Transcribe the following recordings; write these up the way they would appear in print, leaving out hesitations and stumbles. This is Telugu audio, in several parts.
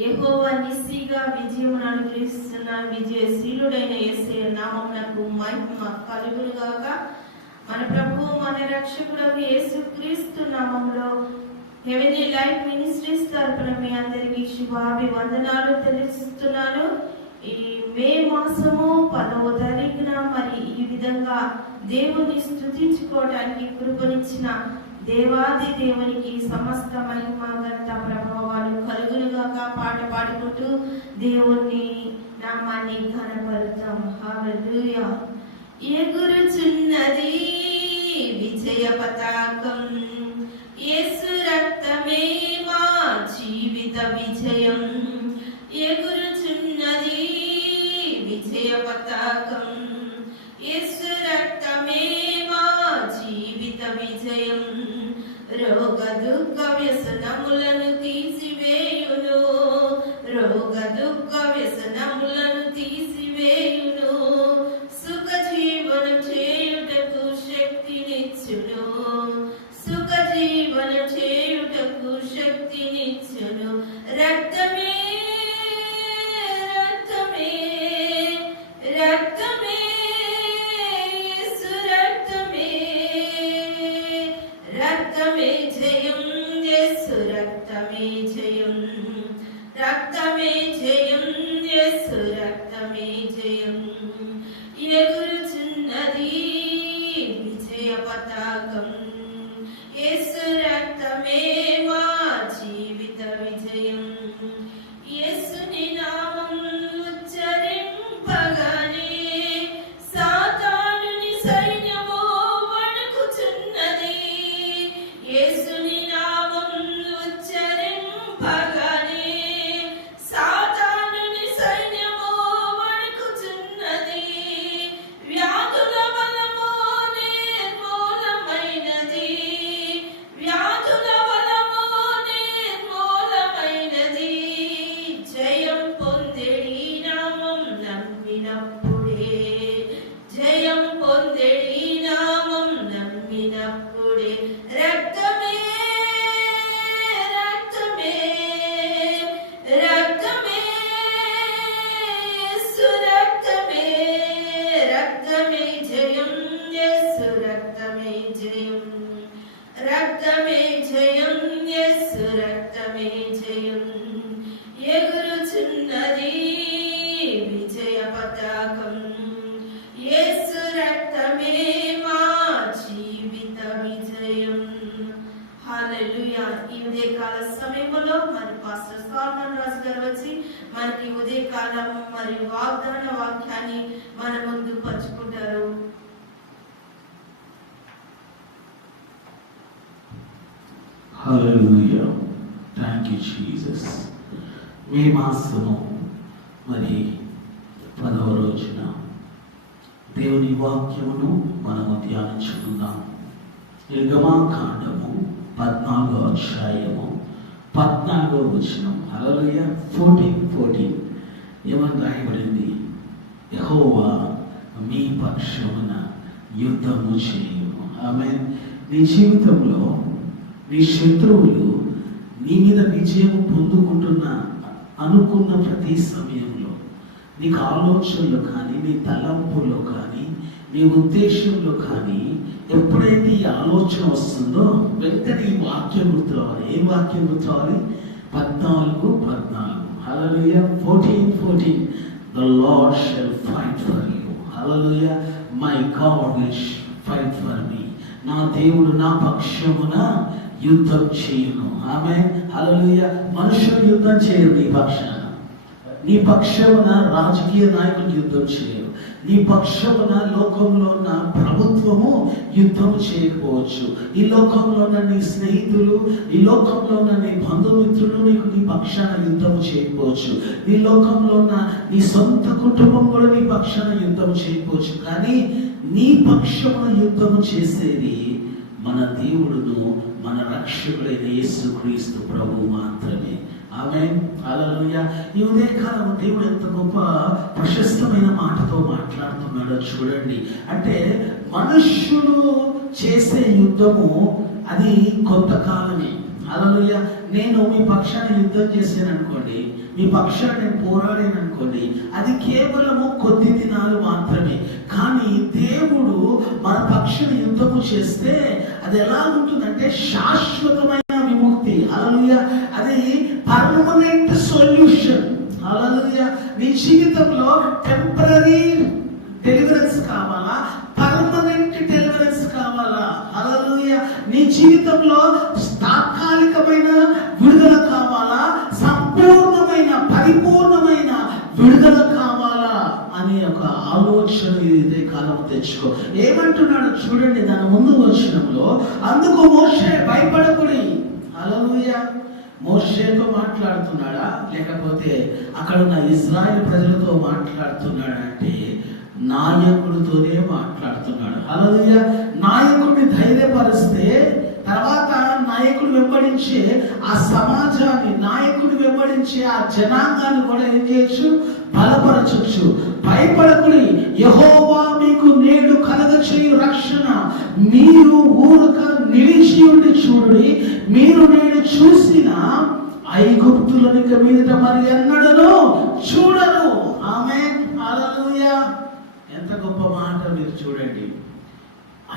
యెహోవా నిస్సిగా విజయమును అనుగ్రహిస్తున్న విజయశీలుడైన యేసయ్య నామమునకు మహిమ కలుగును గాక. మన ప్రభువు మన రక్షకుడైన యేసుక్రీస్తు నామములో హెవెన్లీ లైఫ్ మినిస్ట్రీస్ తరపున మీ అందరికీ శుభాభివందనాలు తెలుస్తున్నాను. ఈ మే మాసము 10వ తారీఖున మరి ఈ విధంగా దేవుని స్తుతించుకోవడానికి కృపనిచ్చిన దేవాది దేవునికి సమస్త మహిమ ఘనత ప్రభావాలు కలుగునుగాక. పాట పాడుకుంటూ దేవుని నామాన్ని ఘనపరుద్దాం. హల్లెలూయా. ఎగురుచున్నది విజయ పతాకం, యేసు రక్తమే మా జీవిత విజయం. ఎగురుచున్నది విజయ పతాకం, యేసు రక్తమే మా జీవిత విజయం. రోగ దుఃఖ వ్యసనములను తీసివేయును, రోగ దుఃఖ వ్యసనములను తీసివేయును. సుఖ జీవనం చేయుటకు శక్తినిచ్చును, సుఖ జీవనం చేయుటకు శక్తినిచ్చును. రక్తమే రక్తమే రక్తమే యేసు రక్తమే, రక్తమే జయం, యేసు రక్తమే జయం, రక్తమే జయం, యేసు రక్తమే జయం. ఎగురుచున్నది విజయ పతాకం, యేసు రక్తమే మా జీవిత విజయం. యేసుని నామం ఉచ్చరింపగానే సాతానుని సైన్యము వణుకుచున్నది. యేసుని నామం ఉచ్చరింపగానే సాతానుని సైన్యము వణుకుచున్నది. వ్యాధుల బలము నిర్మూలమైనది, వ్యాధుల బలము నిర్మూలమైనది. జయం పొందెడి నామం నమ్మినప్పుడే, జయం పొందెడి నామం నమ్మినప్పుడే. రక్తమే రక్తమే రక్తమే యేసు రక్తమే, రక్తమే జయం, యేసు రక్తమే జయం, రక్తమే జయం, యేసు రక్తమే జయం. ఎగురుచున్నది విజయ పతాకం, యేసు రక్తమే మా జీవిత విజయం. హల్లెలూయా. ఈ ఉదయకాల సమయంలో మరి పాస్టర్ సాల్మన్ రాజు గారు వచ్చి మనకి ఉదయకాలం మరి వాగ్దాన వాక్యాన్ని మన ముందు పంచుకుంటారు. హల్లెలూయా. Thank you Jesus. మే మాసము మరి 10వ రోజున దేవుని వాక్యమును మనము ధ్యానించుకుందాం. నిర్గమాకాండము 14వ అధ్యాయము 14వ వచనం. హల్లెలూయా. 14 ఏమని రాయబడింది? యెహోవా మీ పక్షమున యుద్ధము చేయును. ఆమేన్. నీ జీవితంలో నీ శత్రువులు నీ మీద విజయం అనుకున్న ప్రతి సమయంలో నీకు ఆలోచనలో కానీ, నీ తలంపులో కానీ, నీ ఉద్దేశంలో కానీ ఎప్పుడైతే ఈ ఆలోచన వస్తుందో వెంటనే ఈ వాక్యం గుర్తు రావాలి. ఏం వాక్యం గుర్తు రావాలి? 14. హల్లెలూయా. 14. The Lord shall fight for you. Hallelujah. My God will fight for me. నా దేవుడు నా పక్షమున యుద్ధం చేయును. ఆమేన్. హల్లెలూయా. మనుషులు యుద్ధం చేయరు నీ పక్షాన, నీ పక్షమున రాజకీయ నాయకులు యుద్ధం చేయరు, నీ పక్షమున లోకంలో ఉన్న ప్రభుత్వము యుద్ధం చేయకపోవచ్చు, ఈ లోకంలో ఉన్న నీ స్నేహితులు, ఈ లోకంలో ఉన్న నీ బంధుమిత్రులు నీకు నీ పక్షాన యుద్ధం చేయకపోవచ్చు, ఈ లోకంలో ఉన్న నీ సొంత కుటుంబం కూడా నీ పక్షాన యుద్ధం చేయకపోవచ్చు. కానీ నీ పక్షమున యుద్ధం చేసేది మన దేవుడును మన రక్షకుడైన యేసుక్రీస్తు ప్రభువు మాత్రమే. ఆమేన్. హల్లెలూయా. ఈ ఉదయకాలం దేవుడు ఎంత గొప్ప ప్రశస్తమైన మాటతో మాట్లాడుతున్నాడో చూడండి. అంటే మనుష్యులు చేసే యుద్ధము అది కొంతకాలమే. హల్లెలూయా. నేను మీ పక్షాన యుద్ధం చేశాను అనుకోండి, మీ పక్షాన్ని నేను పోరాడాను అనుకోండి, అది కేవలము కొద్ది దినాలు మాత్రమే. కానీ దేవుడు మన పక్షాన యుద్ధము చేస్తే అది ఎలా ఉంటుందంటే శాశ్వతమైన విముక్తి. హల్లెలూయా. అది పర్మనెంట్ సొల్యూషన్. హల్లెలూయా. నీ జీవితంలో టెంపరరీ డెలివరెన్స్ కావాలా, పర్మనెంట్ డెలివరెన్స్ కావాలా? హల్లెలూయా. నీ జీవితంలో తాత్కాలికమైన విడుదల కావాలా, సంపూర్ణమైన పరిపూర్ణమైన విడుదల కావాలా అనే ఒక ఆలోచన ఇదే కాలం తెచ్చుకో. ఏమంటున్నాడు చూడండి, దాని ముందు వచనంలో, అందుకు మోషే భయపడకుడి. హల్లెలూయా. మోషేతో మాట్లాడుతున్నాడా, లేకపోతే అక్కడ ఉన్న ఇశ్రాయేలు ప్రజలతో మాట్లాడుతున్నాడా అంటే నాయకుడితోనే మాట్లాడుతున్నాడు. హల్లెలూయా. నాయకుడిని ధైర్యపరిస్తే తర్వాత నాయకుడు వెంబడించే ఆ సమాజాన్ని, నాయకుడు వెంబడించే ఆ జనాంగాన్ని కూడా ఏం చేయొచ్చు, బలపరచొచ్చు. భయపడకుడి, యెహోవా మీకు నేడు కలగచేయు రక్షణ. మీరు ఊరక నిలిచి ఉండి చూడుడి, మీరు నేను చూసిన ఐగుప్తులను ఇక మీదట మరి ఎన్నడను చూడరు. ఆమేన్. హల్లెలూయా. ఎంత గొప్ప మాట మీరు చూడండి.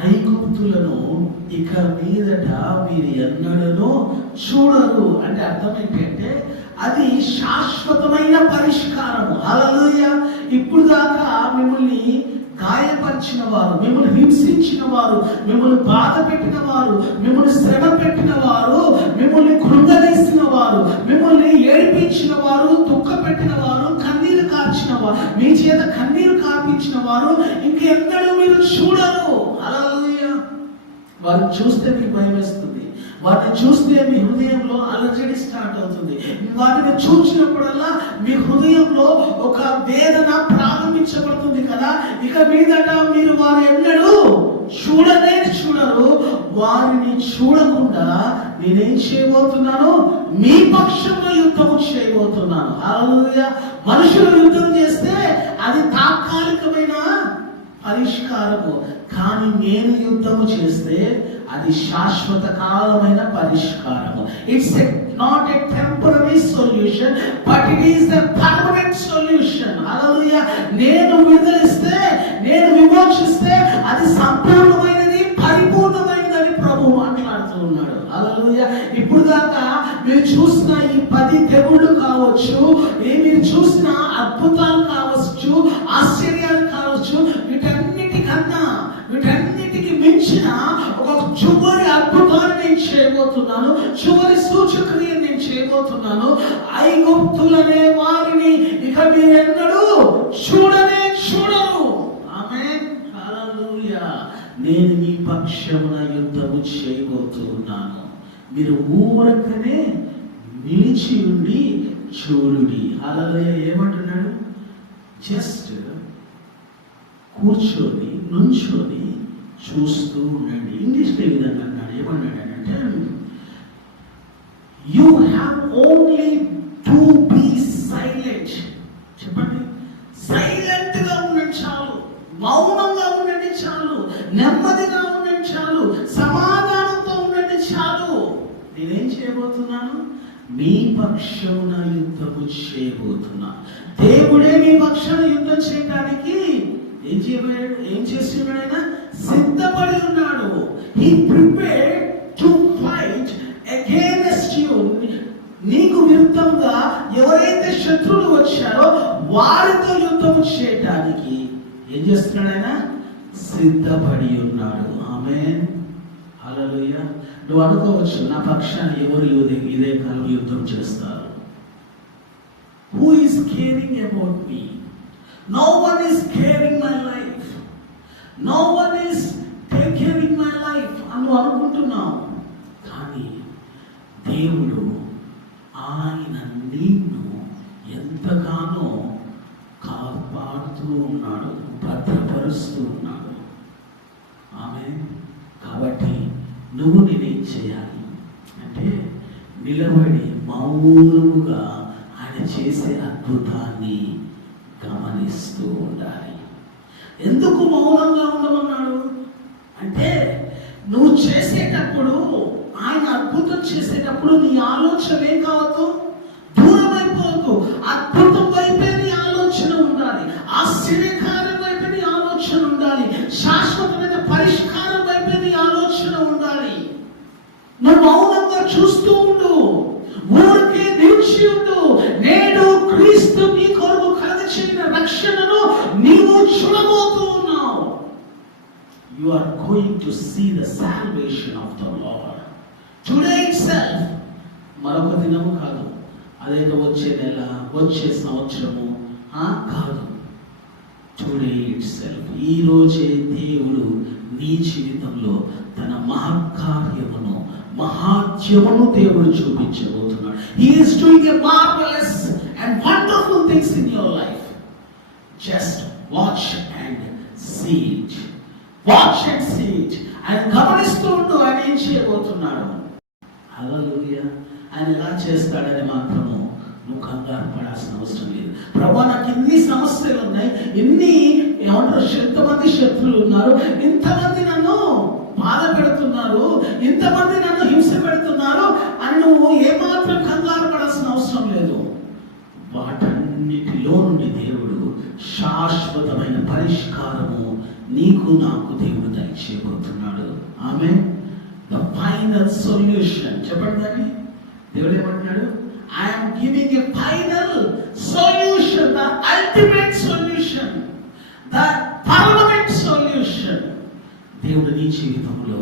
ఐగుప్తులను ఇక మీదట మీరు ఎన్నడను చూడరు అంటే అర్థం ఏంటంటే అది శాశ్వతమైన పరిష్కారము. హల్లెలూయా. ఇప్పుడు దాకా మిమ్మల్ని గాయపరిచిన వారు, మిమ్మల్ని హింసించిన వారు, మిమ్మల్ని బాధ పెట్టిన వారు, మిమ్మల్ని శ్రమ పెట్టిన వారు, మిమ్మల్ని కృంగదీసిన వారు, మిమ్మల్ని ఏడిపించిన వారు, దుఃఖ పెట్టిన వారు, కన్నీరు కార్చిన వారు, మీ చేత కన్నీరు కార్పించిన వారు ఇంకెన్నడూ మీరు చూడరు. హల్లెలూయా. వారిని చూస్తే మీకు భయం వేస్తుంది, వాటిని చూస్తే మీ హృదయంలో అలజడి స్టార్ట్ అవుతుంది. వాటిని చూసినప్పుడల్లా మీ హృదయంలో ఒక వేదన ప్రారంభించబడుతుంది కదా. ఇక మీదట మీరు వారు ఎన్నడూ చూడరు. వారిని చూడకుండా నేనేం చేయబోతున్నాను, మీ పక్షంలో యుద్ధము చేయబోతున్నాను. హల్లెలూయా. మనుషులు యుద్ధం చేస్తే అది తాత్కాలికమైన పరిష్కారము, కానీ నేను యుద్ధము చేస్తే అది శాశ్వత కాలమైన పరిష్కారము. It's not a temporary solution, but it is the permanent solution. హల్లెలూయా. నేను విడుదలిస్తే, నేను విమోచిస్తే అది సంపూర్ణమైనది, పరిపూర్ణమైనదని ప్రభు మాట్లాడుతూ ఉన్నాడు. హల్లెలూయా. ఇప్పుడు దాకా మీరు చూసిన ఈ 10 తెగుళ్ళు కావచ్చు, మీరు చూసిన అద్భుతాలు కావచ్చు, ఆశ్చర్యాలు కావచ్చు, వీటన్నిటికి మించిన ఒక చివరి అద్భుతాన్ని నేను చేయబోతున్నాను, చివరి సూచక్రియను నేను చేయబోతున్నాను. ఐగుప్తులనే వారిని ఇక మీరెన్నడూ చూడరు. ఆమేన్. హల్లెలూయా. నేను మీ పక్షమున యుద్ధము చేయబోతున్నాను, మీరు ఊరకనే నిలిచి ఉండి చూడుడి. హల్లెలూయా. ఏమంటున్నాడు? జస్ట్ కూర్చొని నుంచొని చూస్తూ ఉండండి. ఇంగ్లీష్లో ఈ విధంగా అన్నాడు. ఏమన్నాడంటే, you have only to be silent. చెప్పండి. సైలెంట్ గా ఉండండి చాలు, మౌనంగా ఉండండి చాలు, నెమ్మదిగా ఉండండి చాలు, సమాధానంతో ఉండండి చాలు. నేనేం చేయబోతున్నాను, మీ పక్షమున యుద్ధము చేయబోతున్నాను. దేవుడే మీ పక్షాన యుద్ధం చేయడానికి ఏం చేస్తున్నాడు? ఆయన సిద్ధపడి ఉన్నాడు. He prepared to fight against you. నీకు విరుద్ధంగా ఎవరైతే శత్రువులు వచ్చారో వారితో యుద్ధం చేయడానికి ఏం చేస్తున్నాడు? ఆయన సిద్ధపడి ఉన్నాడు. ఆమేన్. హల్లెలూయా. నువ్వు అనుకోవచ్చు, నా పక్షాన్ని ఎవరు ఇదే కాలం యుద్ధం చేస్తారు? Who is caring about me? No one is caring my life. No one is taking my life అని అనుకుంటున్నావు. కానీ దేవుడు ఆయన నిన్ను ఎంతగానో కాపాడుతూ ఉన్నాడు, భద్రపరుస్తూ ఉన్నాడు. ఆమేన్. కాబట్టి నువ్వు నేనేం చేయాలి అంటే నిలబడి మౌనముగా ఆయన చేసే అద్భుతాన్ని గమనిస్తూ ఉండాలి. ఎందుకు మౌనంగా ఉండమన్నాడు అంటే, నువ్వు చేసేటప్పుడు, ఆయన అద్భుతం చేసేటప్పుడు నీ ఆలోచన ఏం కావద్దు, దూరం అయిపోవద్దు. నిలిచి ఉండు. నేడు క్రీస్తు నీ కొరకు కలగచేసిన రక్షణను నీవు చూడబోతూ ఉన్నావు. You are going to see the salvation of the Lord today itself. మరొక దినము కాదు, అదేదో వచ్చే నెల, వచ్చే సంవత్సరము కాదు. టుడే ఇట్ సెల్ఫ్, ఈ రోజే దేవుడు నీ జీవితంలో తన మహత్కార్యమును, మహాత్యమును దేవుడు చూపించబోతున్నాడు. He is doing a marvelous and wonderful things in your life. Just watch and see it. Watch and see it. ఆయన గమనిస్తూ ఉంటూ ఆయన ఏం చేయబోతున్నాడు. హల్లెలూయా. ఆయన ఎలా చేస్తాడని మాత్రము నువ్వు కంగారు పడాల్సిన అవసరం లేదు. ప్రభువా, నాకు ఇన్ని సమస్యలు ఉన్నాయి, ఇన్ని ఎంతమంది శత్రువులు ఉన్నారు, ఇంతమంది నన్ను బాధ పెడుతున్నారు, ఇంతమంది నన్ను హింస పెడుతున్నారు అని నువ్వు ఏమాత్రం కంగారు పడాల్సిన అవసరం లేదు. వాటన్నిటిలో నుండి దేవుడు శాశ్వతమైన పరిష్కారము నీకు నాకు దేవుడు దయచేయబోతున్నాడు. ఆమేన్. The final solution. చెప్పండి దాన్ని. దేవుడు ఏమంటున్నాడు? I am giving a final solution, the ultimate solution, the permanent solution. దేవుడు నీ జీవితంలో,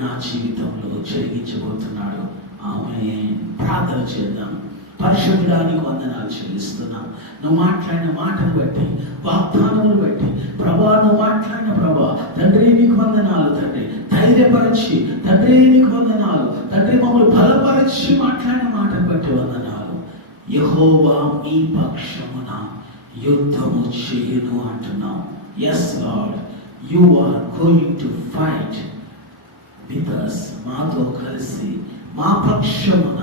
నా జీవితంలో జరిగించబోతున్నాడు. ఆమేన్. ప్రార్థన చేద్దాం. పరిశుద్ధుడా, నీకు వందనాలు చెల్లిస్తున్నాం. నువ్వు మాట్లాడిన మాటను బట్టి, వాగ్దానములు బట్టి ప్రభా, నువ్వు మాట్లాడిన ప్రభా తండ్రి నీకు వందనాలు తండ్రి. ధైర్యపరిచి తండ్రి నీకు వందనాలు తండ్రి. మమ్మల్ని బలపరిచి మాట్లాడిన మాటను బట్టి వందనాలు. యెహోవా మీ పక్షమున యుద్ధము చేయును అంటున్నాం. Yes Lord, you are going to fight with us. మాతో కలిసి మా పక్షమున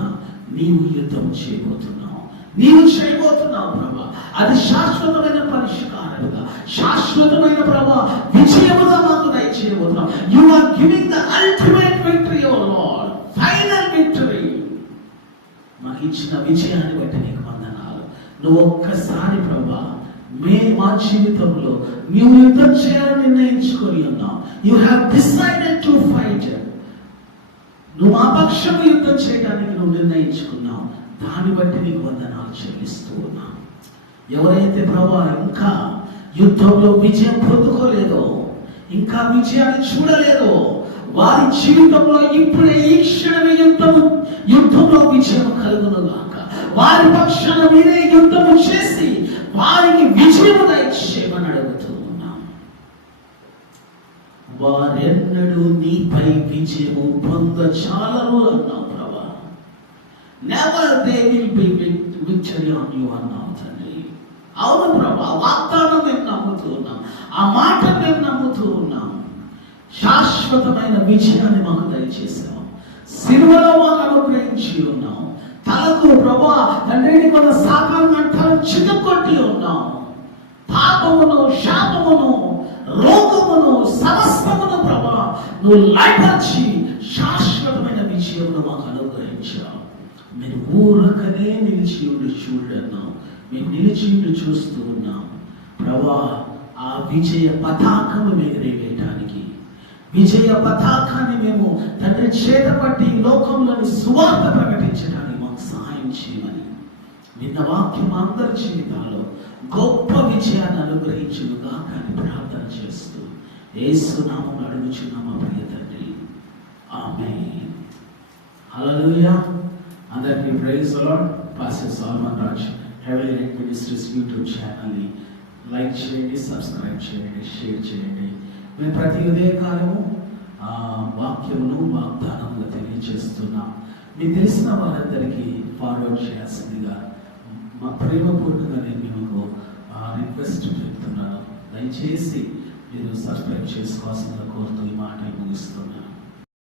నీవు యుద్ధం చేయబోతున్నావు. నీవు చేయబోతున్నావు ప్రభా. అది శాశ్వతమైన పరిష్కారముగా, శాశ్వతమైన ప్రభా విజయముగా మాకు దయచేయబోతున్నావు. You are giving the ultimate victory O Lord, final victory. మాకు ఇచ్చిన విజయాన్ని బట్టి నీకు వందనాలు. నువ్వు ఒక్కసారి ప్రభా మా జీవితంలో నీవు యుద్ధం చేయాలని నిర్ణయించుకొని ఉన్నావు. You have decided to fight. నువ్వు మా పక్షం యుద్ధం చేయడానికి నువ్వు నిర్ణయించుకున్నావు. దాన్ని బట్టి నీకు వందనాలు చెల్లిస్తూ ఉన్నావు. ఎవరైతే ప్రభా ఇంకా యుద్ధంలో విజయం పొందుకోలేదో, ఇంకా విజయాన్ని చూడలేదో, వారి జీవితంలో ఇప్పుడే ఈ క్షణమే యుద్ధంలో విజయం కలుగును గాక. వారి పక్షాన మీరే యుద్ధము చేసి వారికి విజయము దయచేయమని అడుగుతూ ఉన్నాం. వారెన్నడూ నీపై విజయము పొందచాలరు అన్నావు ప్రభా. Never they will be victory on you అన్నావు తండ్రి. అవును ప్రభా, వాగ్దానం మేము నమ్ముతూ ఉన్నాం, ఆ మాట మేము నమ్ముతూ ఉన్నాం. శాశ్వతమైన విజయాన్ని మాకు దయచేసాం. సిలువలో మాకు అనుగ్రహించి ఉన్నాం. తలకు ప్రభా తండ్రిని మన సాతాను అంటారు చితకొట్టి ఉన్నాం. పాపమును, శాపమును, రోగమును, సమస్తమును ప్రభా నువ్వు లయపరిచి శాశ్వతమైన విజయమును మాకు అనుగ్రహించావు. మీరు ఊరకనే నిలిచి ఉండి చూడన్నాం. మేము నిలిచి ఉండి చూస్తూ ఉన్నాం ప్రభా. ఆ విజయ పతాకము ఎగరేయడానికి, విజయ పతాకాన్ని మేము తండ్రి చేతపట్టి లోకంలోని సువార్త ప్రకటించడానికి మాకు సహాయం చేయమని నిన్న వాక్యం అందరి జీవితాల్లో గొప్ప విజయాన్ని అనుగ్రహించుగా కానీ ప్రార్థన చేస్తూ యేసు నామములో అడుగుచున్నాం మా ప్రియ తండ్రి. ఆమేన్. హల్లెలూయా. అందరికీ praise the Lord. Pastor Solomon Raj heavenly light ministries YouTube ఛానల్ని లైక్ చేయండి, సబ్స్క్రైబ్ చేయండి, షేర్ చేయండి. మేము ప్రతి ఉదయకాలము వాక్యమును వాగ్దానముగా తెలియజేస్తున్నాం. మీకు తెలిసిన వారందరికీ ఫార్వర్డ్ చేయాల్సిందిగా మా ప్రేమపూర్వకంగా నేను మీకు రిక్వెస్ట్ చెప్తున్నాను. దయచేసి మీరు సబ్స్క్రైబ్ చేసుకోవాల్సిందిగా కోరుతూ ఈ మాటలు ముగిస్తున్నాను.